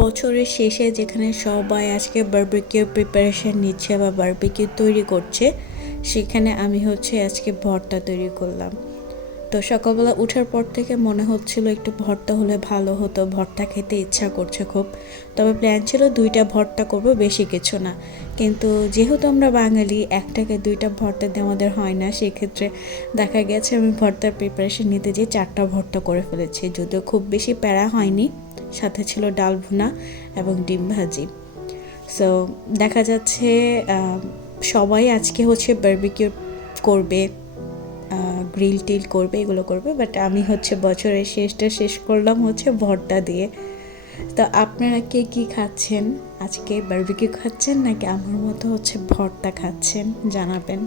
বছরের শেষে যেখানে সবাই আজকে বারবিকিউ প্রিপারেশন নিচ্ছে বা বারবিকিউ তৈরি করছে, সেখানে আমি হচ্ছে আজকে ভর্তা তৈরি করলাম। তো সকালবেলা ওঠার পর থেকে মনে হচ্ছিল একটু ভর্তা হলে ভালো হতো, ভর্তা খেতে ইচ্ছা করছে খুব। তবে প্ল্যান ছিল 2টা ভর্তা করব, বেশি কিছু না। কিন্তু যেহেতু আমরা বাঙালি, একটাকে 2টা ভর্তা দিয়ে আমাদের হয় না, সেক্ষেত্রে দেখা গেছে আমি ভর্তার প্রিপারেশন নিতে যেয়ে 4টা ভর্তা করে ফেলেছি। যদিও খুব বেশি প্যারা হয়নি, সাথে ছিল ডাল ভুনা এবং ডিম ভাজি। সো দেখা যাচ্ছে সবাই আজকে হচ্ছে বারবিকিউ করবে, গ্রিল টিল করবে, এগুলো করবে, বাট আমি হচ্ছে বছরের শেষটা শেষ করলাম হচ্ছে ভর্তা দিয়ে। তো আপনারা কে কী খাচ্ছেন আজকে? বারবিকিউ খাচ্ছেন নাকি আমার মতো হচ্ছে ভর্তা খাচ্ছেন জানাবেন।